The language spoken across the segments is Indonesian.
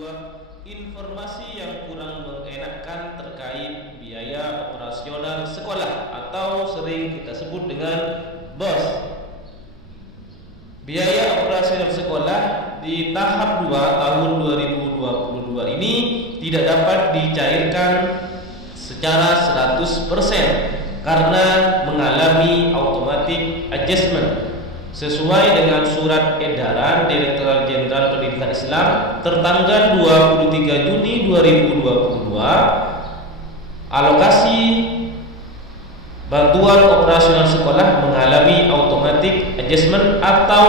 sebuah informasi yang kurang mengenakan terkait biaya operasional sekolah atau sering kita sebut dengan BOS. Biaya operasional sekolah di tahap 2 tahun 2022 ini tidak dapat dicairkan secara 100% karena mengalami automatic adjustment sesuai dengan surat edaran Direktorat Jenderal Pendidikan Islam tertanggal 23 Juni 2022. Alokasi bantuan operasional sekolah mengalami automatic adjustment atau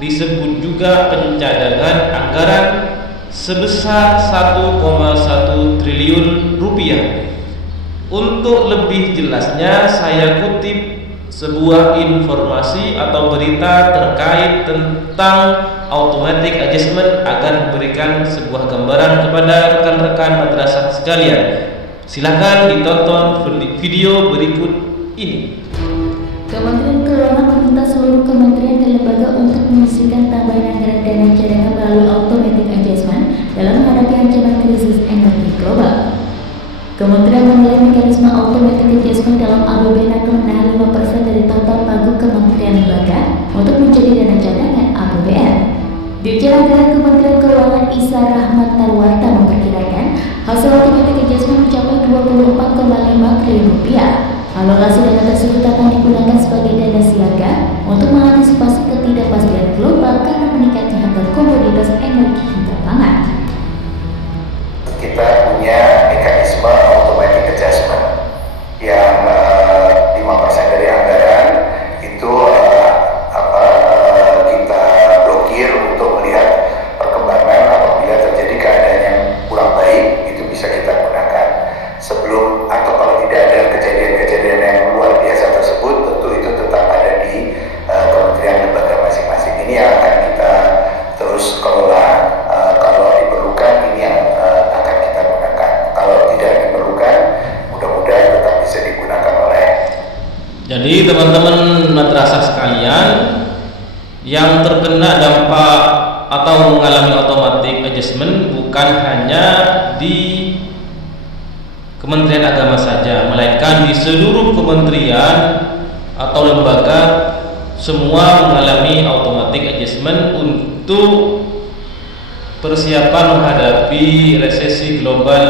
disebut juga pencadangan anggaran sebesar 1,1 triliun rupiah. Untuk lebih jelasnya saya kutip sebuah informasi atau berita terkait tentang automatic adjustment agar memberikan sebuah gambaran kepada rekan-rekan madrasah sekalian. Silakan ditonton video berikut ini. Kementerian Keuangan meminta seluruh kementerian dan lembaga untuk menyisihkan tambahan anggaran dana cadangan melalui automatic adjustment dalam menghadapi ancaman krisis energi global. Kementerian menilai mekanisme automatic adjustment dalam APBN akan menahan 5% dari total pagu kementerian lembaga untuk menjadi dana cadangan APBN. Dirjen Anggaran Kementerian Keuangan Isa Rahmat Tarwarta memperkirakan hasil automatic adjustment mencapai 24,5 triliun rupiah. Alokasi dana tersebut akan digunakan sebagai dana siaga untuk mengantisipasi ketidakpastian global karena meningkatnya harga komoditas energi hingga pangan. Kita punya mekanisme automatic adjustment yang 5% dari anggaran itu kita blokir untuk melihat perkembangan apabila terjadi keadaan yang kurang baik, itu bisa kita gunakan sebelum atau kalau tidak ada kejadian-kejadian yang luar biasa tersebut, tentu itu tetap ada di kementerian lembaga masing-masing. Ini yang akan kita terus kelola. Kalau diperlukan ini yang akan kita gunakan. Kalau tidak diperlukan, mudah-mudahan tetap bisa digunakan oleh. Jadi teman-teman madrasah sekalian yang terkena dampak atau mengalami automatic adjustment bukan hanya di Kementerian Agama saja, melainkan di seluruh kementerian atau lembaga semua mengalami automatic adjustment untuk persiapan menghadapi resesi global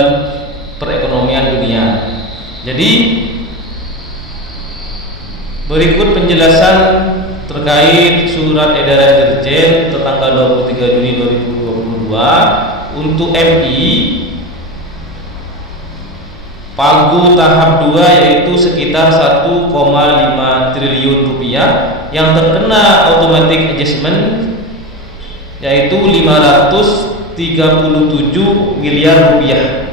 perekonomian dunia. Jadi berikut penjelasan terkait surat edaran Dirjen tertanggal 23 Juni 2022 untuk MI pagu tahap 2 yaitu sekitar 1,5 triliun rupiah yang terkena automatic adjustment yaitu 537 miliar rupiah.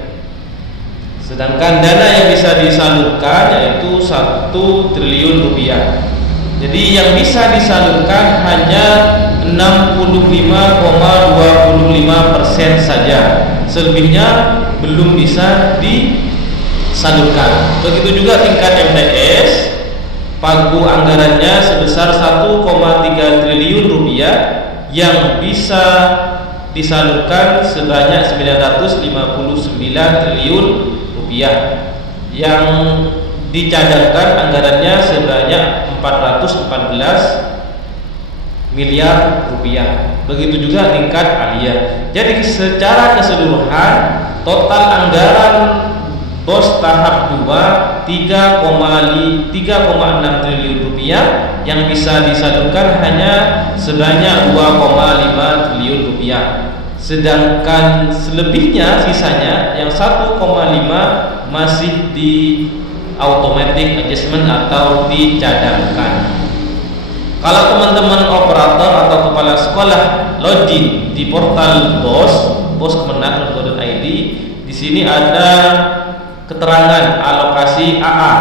Sedangkan dana yang bisa disalurkan yaitu 1 triliun rupiah. Jadi yang bisa disalurkan hanya 65,25% saja. Selebihnya belum bisa disalurkan. Begitu juga tingkat MTS, pagu anggarannya sebesar 1,3 triliun rupiah yang bisa disalurkan sebanyak 959 triliun rupiah, yang dicadangkan anggarannya sebanyak 414 miliar rupiah. Begitu juga tingkat aliyah. Jadi secara keseluruhan total anggaran BOS tahap 2 3,6 triliun rupiah yang bisa disalurkan hanya sebanyak 2,5 triliun rupiah. Sedangkan selebihnya sisanya yang 1,5 masih di automatic adjustment atau dicadangkan. Kalau teman-teman operator atau kepala sekolah login di portal bos.kemenak.go.id, di sini ada keterangan alokasi AA.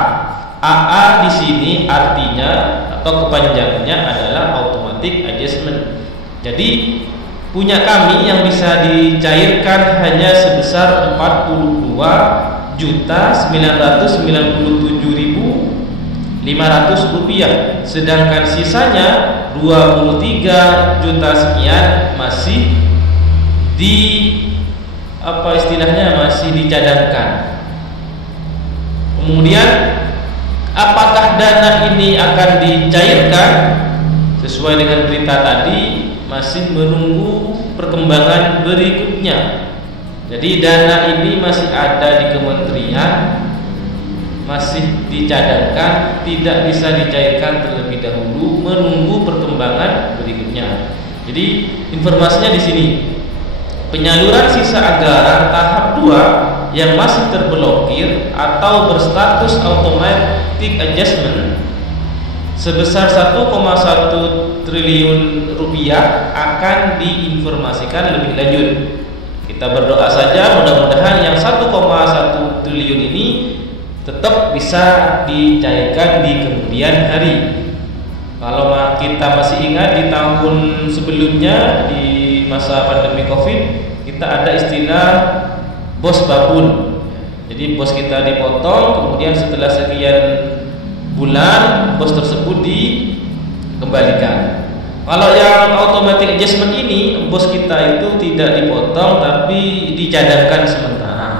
AA di sini artinya atau kepanjangannya adalah automatic adjustment. Jadi punya kami yang bisa dicairkan hanya sebesar 42.997.500 rupiah, sedangkan sisanya 23 juta sekian masih di masih dicadangkan. Kemudian apakah dana ini akan dicairkan? Sesuai dengan berita tadi, masih menunggu perkembangan berikutnya. Jadi dana ini masih ada di kementerian, masih dicadangkan, tidak bisa dicairkan terlebih dahulu, menunggu perkembangan berikutnya. Jadi informasinya di sini, penyaluran sisa anggaran tahap 2 yang masih terblokir atau berstatus automatic adjustment sebesar 1,1 triliun rupiah akan diinformasikan lebih lanjut. Kita berdoa saja mudah-mudahan yang 1,1 triliun ini tetap bisa dicairkan di kemudian hari. Kalau kita masih ingat di tahun sebelumnya, di masa pandemi Covid, kita ada istilah bos babun. Jadi bos kita dipotong, kemudian setelah sekian bulan bos tersebut dikembalikan. Kalau yang automatic adjustment ini, bos kita itu tidak dipotong tapi dicadangkan sementara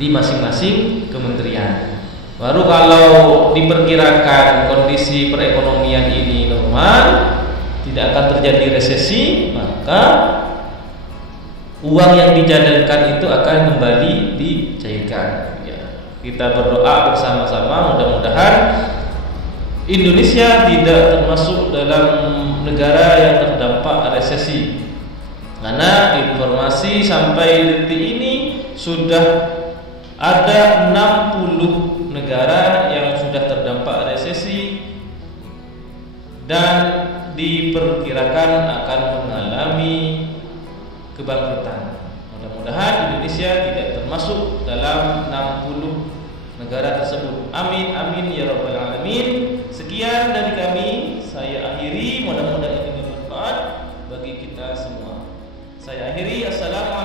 di masing-masing kementerian. Baru kalau diperkirakan kondisi perekonomian ini normal, tidak akan terjadi resesi, maka uang yang dicadangkan itu akan kembali dicairkan. Ya, kita berdoa bersama-sama mudah-mudahan Indonesia tidak termasuk dalam negara yang terdampak resesi. Karena informasi sampai detik ini sudah ada 60 negara yang sudah terdampak resesi dan diperkirakan akan mengalami kebangkrutan. Mudah-mudahan Indonesia tidak termasuk dalam 60 negara tersebut. Amin amin ya rabbal alamin. Sekian dari kami, saya akhiri, mudah-mudahan ini bermanfaat bagi kita semua. Saya akhiri, assalamualaikum.